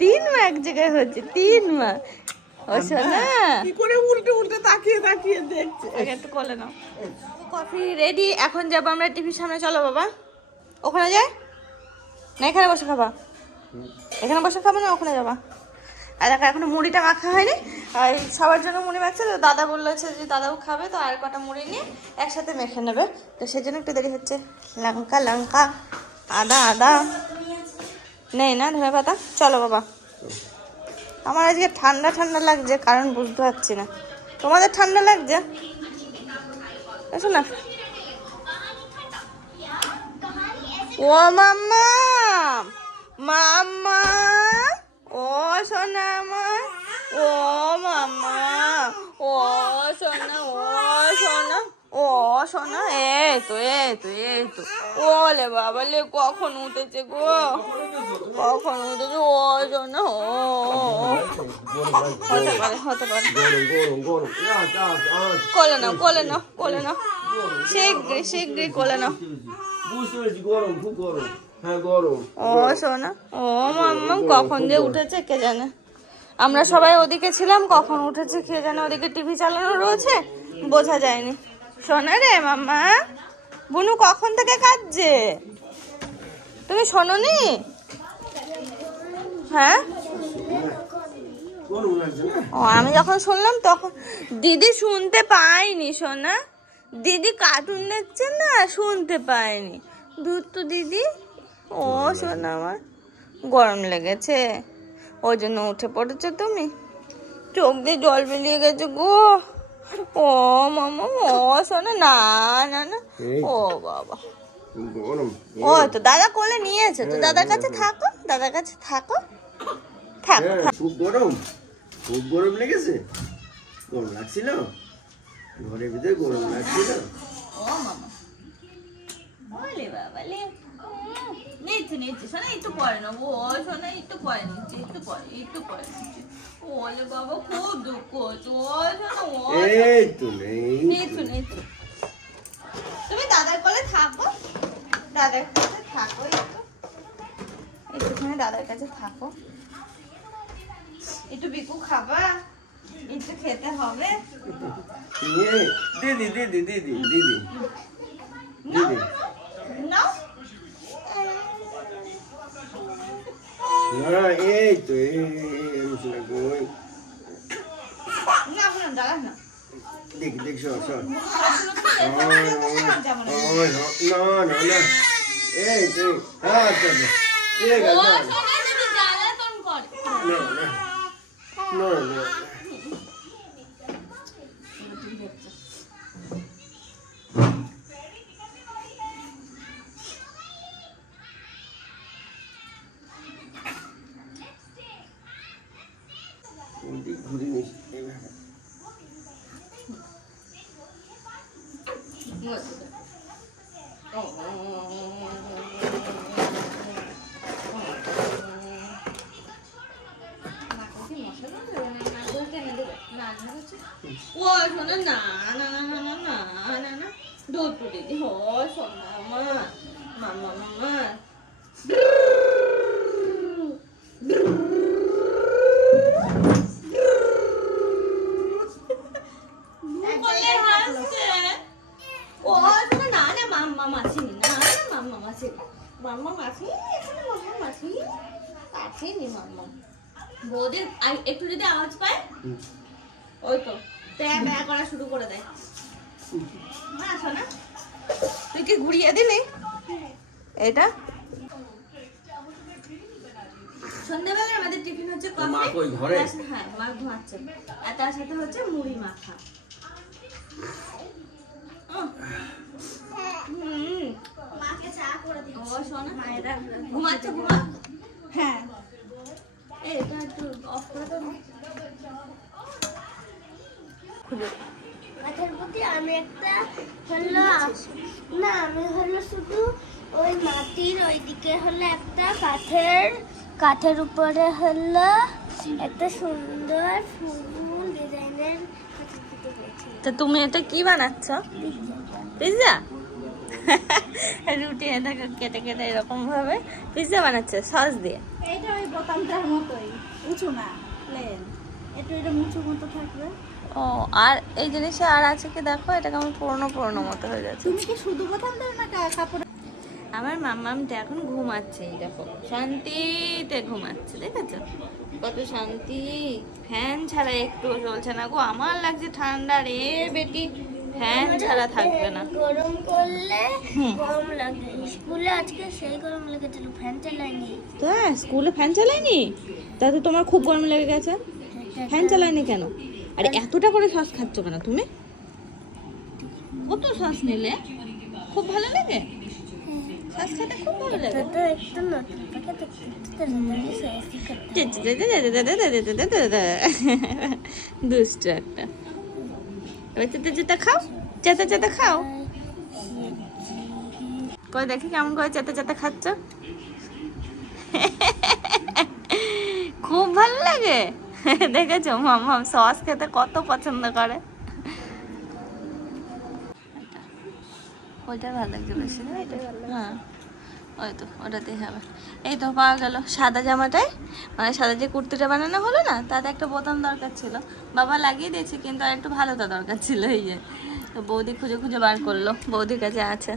3 মা এক জায়গায় হচ্ছে, 3 মা। ও সোনা কি করে উল্টে উল্টে তাকিয়ে তাকিয়ে দেখছে। আগে একটু কোলে নাও। কফি রেডি, এখন যাবো আমরা টিভির সামনে। চলো বাবা, ওখানে যাই না, এখানে বসে খাবা? এখানে বসে খাবে না ওখানে যাবা? আর দেখো এখনো মুড়িটা মাখা হয়নি, আর সবার জন্য মুড়ি মাখছে। তো দাদা বলছে যে দাদাও খাবে, তো আর কটা মুড়ি নিয়ে একসাথে মেখে নেবে, তো সেই জন্য একটু দেরি হচ্ছে। লঙ্কা লঙ্কা, আদা আদা নেই না, ধনে পাতা। চলো বাবা, আমার আজকে ঠান্ডা ঠান্ডা লাগছে, কারণ বুঝতে পারছি না। তোমাদের ঠান্ডা লাগছে? এসো না। ও মাম্মা, মাম্মা, ও সোনা আমার, ও মাম্মা, ও সোনা, ও সোনা, ও সোনা। এই তো এই তো এই তো। ওলে বাবা লে, কখন উঠেছে গো, কখন উঠেছে? ও সোনা, ও হতে পারে, হতে পারে। কোলে নাও, কোলে নাও, কোলে নাও, শীঘ্রই শীঘ্রই কোলে নাও। ও সোনা, ও মাম্মা, কখন যে উঠেছে কে জানে। আমরা সবাই ওদিকে ছিলাম, কখন উঠেছে কে জানে। ওদিকে টিভি চালানো রয়েছে, বোঝা যায়নি। শোনা রে মাম্মা, বুনু কখন থেকে কাঁদছে, তুমি শোনোনি? হ্যাঁ, ও আমি যখন শুনলাম তখন দিদি শুনতে পাইনি সোনা, দিদি কার্টুন দেখছে না, শুনতে পাইনি। দুধ তো দিদি। ও সোনা আমার, গরম লেগেছে ওই জন্য উঠে পড়েছো তুমি, চোখ দিয়ে জল বেরিয়ে গেছে গো। ও মামা, ও সোনা, না না না, ও বাবা, ও তো দাদা কোলে নিয়েছে, তো দাদার কাছে থাকো, দাদার কাছে থাকো, থাকো। খুব গরম, খুব গরম লেগেছে, গরম লাগছিল ঘরের ভিতরে, গরম লাগছিল। ও মামা, ওলে বাবা লে, নিচ্ছে নিচ্ছে সোনা, একটু পরে না। ও সোনা, একটু পরে নিচ্ছে, একটু পরে, একটু পরে নিচ্ছে। ওলে বাবা, খুব দুঃখ হচ্ছে। ও সোনা, ও এই তো নেই, নিচ্ছে নিচ্ছে। তুমি দাদার কোলে থাকো, দাদার কাছে থাকো, একটুখানি দাদার কাছে থাকো। একটু বিকু খাবা, একটু খেতে হবে। দিদি দিদি দিদি দিদি দিদি নাও। না, এই তো না না, দাদা না। দেখ দেখ, সর সর, না না না, এই তো, আচ্ছা ঠিক আছে, না না না না। ঘুরে নিস এইভাবে। ও শোনা, না না না না না না না না, দুধ দিদি। ও শোনা আমার, মামা মামা, ও শোনা, না না মাম্মা মাসিনি, না না মাম্মা মাসিনি, মাম্মা মাসিনি, এখানে মাম্মা মাসিনি, কাছেনি মাম্মা। বৌদির একটু যদি আওয়াজ পায়, ওই তো প্যা প্যা করা শুরু করে দেয়। না শোনা, তুই কি ঘুরিয়ে দিলি এটা? সন্ধ্যাবেলা আমাদের টিফিন হচ্ছে কফি। হ্যাঁ, মা ঘুমাচ্ছে, আর তার সাথে হচ্ছে মুড়ি মাখা। মাকে চা করে দিই। ও সোনা, মায়েরা ঘুমাচ্ছে, ঘুমা। হ্যাঁ, এটা একটু অফ করে দাও। মাথার প্রতি আমি একটা হলো না, আমি হলো শুধু ওই মাটির ওইদিকে হলো একটা কাঠের উপরে হলো একটা সুন্দর ফুল ডিজাইনের। তো তুমি এটা কি বানাচ্ছ? পিৎজা? রুটি এটাকে কেটে কেটে এরকম ভাবে পিৎজা বানাচ্ছে সস দিয়ে। এইটা ওই বোতামটার মতোই, উঁচু না, প্লেন, একটু এটা উঁচু মতো থাকবে। ও আর এই জিনিসে আর আছে কি দেখো, এটা কেমন পুরনো পুরনো মতো হয়ে যাচ্ছে। তুমি কি শুধু বোতাম দাও না কাপড়? আমার মাম্মামটা এখন ঘুমাচ্ছে, এই দেখো শান্তিতে ঘুমাচ্ছে, দেখেছো কত শান্তি। ফ্যান ছাড়া একটু চলছে না গো, আমার লাগছে ঠান্ডা রে বেটি, ফ্যান ছাড়া থাকবে না। গরম করলে গরম লাগে, স্কুলে আজকে সেই গরম লেগেছিল, ফ্যান চালাইনি। হ্যাঁ স্কুলে ফ্যান চালায়নি, তাতে তোমার খুব গরম লেগে গেছে। ফ্যান চালায়নি কেন? আরে এতটা করে সস খাচ্ছ কেন তুমি? কত সস নিলে? খুব ভালো লাগে সস খেতে, খুব ভালো লাগে। তো একটু নতুন প্যাকেট দুষ্ট একটা। এবার চেতে চেতে খাও, চেতে চেতে খাও। কই দেখি কেমন করে চেতে চেতে খাচ্ছ। খুব ভালো লাগে। দেখেছো মাম্মা সস খেতে কত পছন্দ করে। ওইটা ভালো লাগছে বেশি। হ্যাঁ ওই তো ওটাতেই হবে। এই তো পাওয়া গেল সাদা জামাটাই, মানে সাদা যে কুর্তিটা বানানো হলো না, তাতে একটা বোতাম দরকার ছিল, বাবা লাগিয়ে দিয়েছে, কিন্তু আর একটু ভালোটা দরকার ছিল। এই যে তো বৌদি খুঁজে খুঁজে বার করলো, বৌদির কাছে আছে।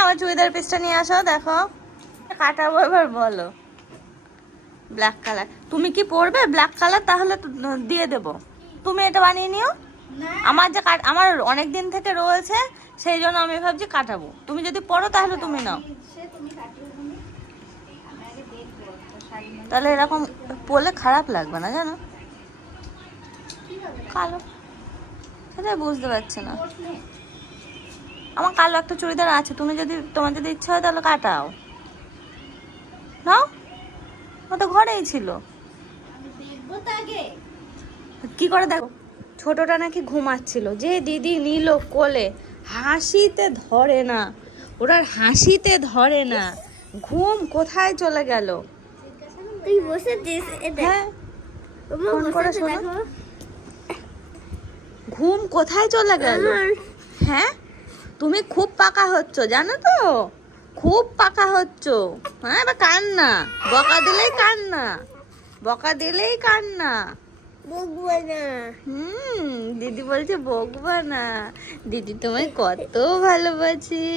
আমার চুড়িদার পিসটা নিয়ে আসো, দেখো কাটাবো এবার, বলো। ব্ল্যাক কালার তুমি কি পরবে? ব্ল্যাক কালার তাহলে দিয়ে দেবো, তুমি এটা বানিয়ে নিও। আমার যে আমার অনেক দিন থেকে রয়েছে, সেই জন্য আমি ভাবছি কাটাবো, তুমি যদি পরো তাহলে তুমি নাও। তাহলে এরকম পরলে খারাপ লাগবে না জানো, কালো, সেটাই বুঝতে পারছি না। আমার কালো একটা চুড়িদার আছে, তুমি যদি তোমার যদি ইচ্ছা হয় তাহলে কাটাও, নাও, ও তো ঘরেই ছিল। কি করে দেখো, ছোটটা নাকি ঘুমাচ্ছিল, যে দিদি নিল কোলে, হাসিতে ধরে না, ওটার হাসিতে ধরে না, ঘুম কোথায় চলে গেল। তুই বসেছিস? হ্যাঁ ফোন করে শোনো, ঘুম কোথায় চলে গেল। হ্যাঁ তুমি খুব পাকা হচ্ছ জানো তো, খুব পাকা হচ্ছ। হ্যাঁ এবার কান্না, বকা দিলেই কান্না, বকা দিলেই কান্না। বকবো না। দিদি বলছে বকবা না, দিদি তোমায় কত ভালোবাসে,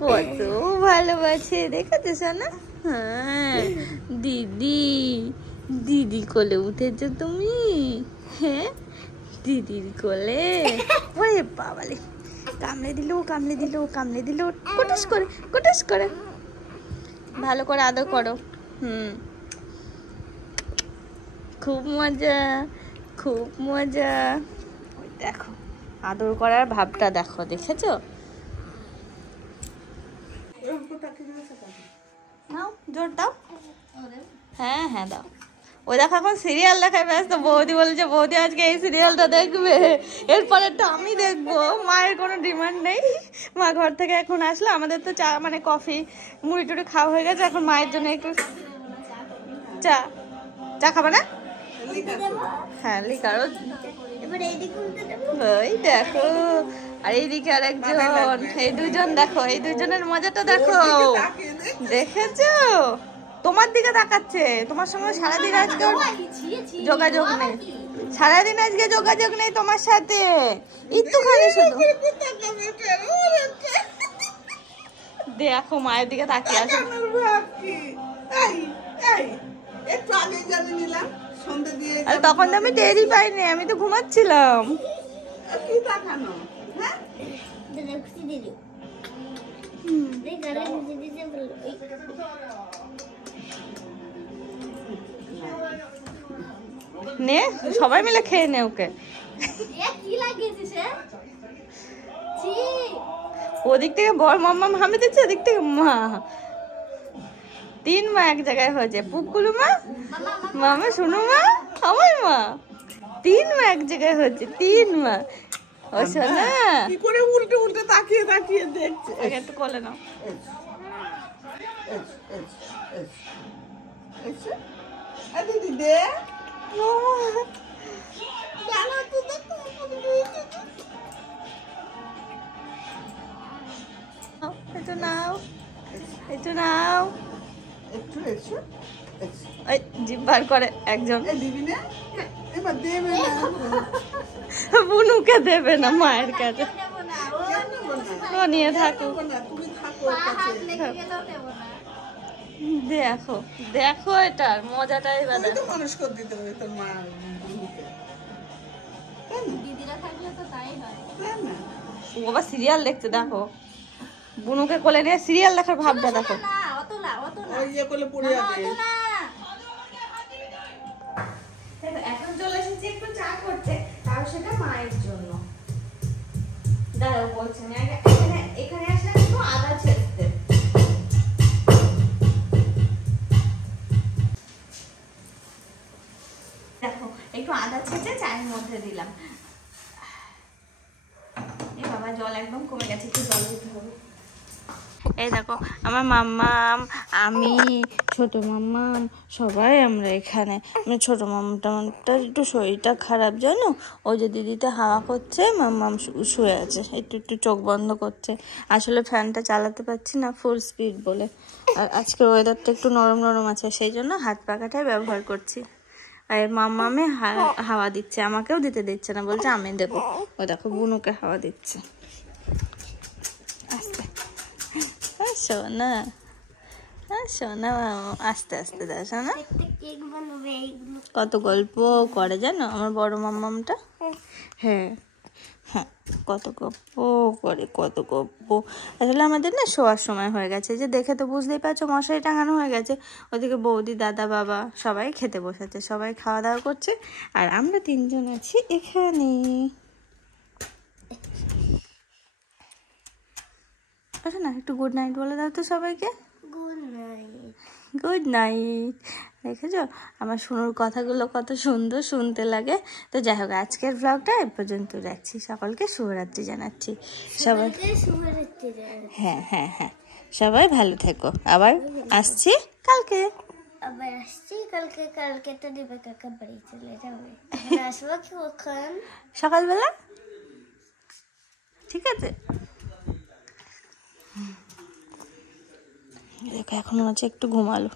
কত ভালোবাসে, দেখেছো শোনা। হ্যাঁ দিদি, দিদি কোলে উঠেছো তুমি, হ্যাঁ দিদির কোলে। ওরে বাবালে, কামড়ে দিল কামড়ে দিল কামড়ে দিল, কুটুস করে কুটুস করে। ভালো করে আদর করো। খুব মজা, খুব মজা। ওই দেখো আদর করার ভাবটা দেখো, দেখেছো? নাও জোর দাও। হ্যাঁ হ্যাঁ দাও। ওই দেখো এখন সিরিয়াল দেখায় ব্যস্ত, বৌদি বলেছে বৌদি আজকে এই সিরিয়ালটা দেখবে, এরপরেরটা আমি দেখবো। মায়ের কোনো ডিমান্ড নেই, মা ঘর থেকে এখন আসলো, আমাদের তো চা মানে কফি মুড়ি টুড়ি খাওয়া হয়ে গেছে, এখন মায়ের জন্য একটু চা। চা খাবে না? হ্যাঁ লিকার। এবার এইদিকে উল্টে দেবো। ওই দেখো, আর এইদিকে আর একজন, এই দুজন দেখো, এই দুজনের মজাটা দেখো, দেখেছো? তোমার দিকে তাকাচ্ছে, তোমার সঙ্গে সারাদিন আজকে যোগাযোগ নেই, সারাদিন আজকে যোগাযোগ নেই তোমার সাথে, একটুখানি শুধু দেখো মায়ের দিকে তাকিয়ে আছে। আর তখন তো আমি টেরই পাইনি, আমি তো ঘুমাচ্ছিলাম। দেখছি দিদি। এই গালে দিদি দিদি বললো। নে সবাই মিলে খেয়ে নে ওকে। কি লাগিয়েছিস রে? ছি। ওদিক থেকে বড় মাম্মা হামে দিচ্ছে, ওদিক থেকে মা, তিন মা এক জায়গায় হয়েছে। পুকুলু মা, মামা শুনু মা, আমার মা, তিন মা এক জায়গায় হচ্ছে, তিন মা। ও শোনা কি করে উল্টে উল্টে তাকিয়ে তাকিয়ে দেখছে। আগে একটু কোলে নাও। দিদি দে। একটু নাও, একটু নাও। একটু একটু একটু। ওই জিভ বার করে একজন। এ দিবি না? এবার দেবে না। বুনুকে দেবে না মায়ের কাছে, নেবো না, ও কেন নেবো না? ও নিয়ে থাকুক। নেবো না, তুমি থাকো ওর হাত কাছে। লেগে গেলেও নেবো না। দেখো দেখো এটার মজাটাই তুমি বাদা। তো মানুষ করে দিতে হবে তোর মা বুনুকে। তাই না? দিদিরা থাকলে তো তাই হয়। তাই না? ও বাবা সিরিয়াল দেখতে, দেখো বুনুকে কোলে নিয়ে সিরিয়াল দেখার ভাবটা দেখো। না অত না, অত না, ওই ইয়ে করলে পড়ে না, যাবে। অত না। এখন চলে এসেছি একটু চা করতে, তাও সেটা মায়ের জন্য। দাঁড়াও বলছি, আমি আগে এখানে আসলে একটু আদা ছেড়তে। দেখো একটু আদা ছেঁচে চায়ের মধ্যে দিলাম। এ বাবা জল একদম কমে গেছে, একটু জল দিতে হবে। এই দেখো আমার মাম্মাম, আমি, ছোট মাম্মাম, সবাই আমরা এখানে। ছোট মাম্মাটার একটু শরীরটা খারাপ জানো, ওই যে দিদিতে হাওয়া করছে, মাম্মাম শুয়ে আছে, একটু একটু চোখ বন্ধ করছে। আসলে ফ্যানটা চালাতে পারছি না ফুল স্পিড বলে, আর আজকের ওয়েদারটা একটু নরম নরম আছে, সেই জন্য হাত পাখাটাই ব্যবহার করছি। আর মাম্মামে হাওয়া দিচ্ছে, আমাকেও দিতে দিচ্ছে না, বলছে আমি দেবো। ও দেখো বুনুকে হাওয়া দিচ্ছে। আস্তে সোনা, সোনা আস্তে আস্তে দাও সোনা। একটা কেক বানাবে এইগুলো। কত গল্প করে জানো আমার বড় মাম্মামটা। হ্যাঁ হ্যাঁ, কত গল্প করে, কত গল্প। আসলে আমাদের না শোয়ার সময় হয়ে গেছে, যে দেখে তো বুঝতেই পারছো মশারি টাঙানো হয়ে গেছে। ওদিকে বৌদি, দাদা, বাবা সবাই খেতে বসেছে, সবাই খাওয়া দাওয়া করছে, আর আমরা তিনজন আছি এখানে। আচ্ছা না, একটু গুড নাইট বলে দাও তো সবাইকে। Good night. Good night. দেখেছো আমার সোনুর কথাগুলো কত সুন্দর শুনতে লাগে। তো যাই হোক, আজকের ব্লগটা এ পর্যন্ত রাখছি। সকলকে শুভরাত্রি জানাচ্ছি। সবাই শুভরাত্রি জানাই। হ্যাঁ হ্যাঁ হ্যাঁ, সবাই ভালো থেকো। আবার আসছি কালকে। আবার আসছি কালকে। কালকে তো দিবে কাকা বাড়ি চলে যাবে। আসবো কি ওখান? সকালবেলা, ঠিক আছে। দেখো এখন মনে হচ্ছে একটু ঘুমালো।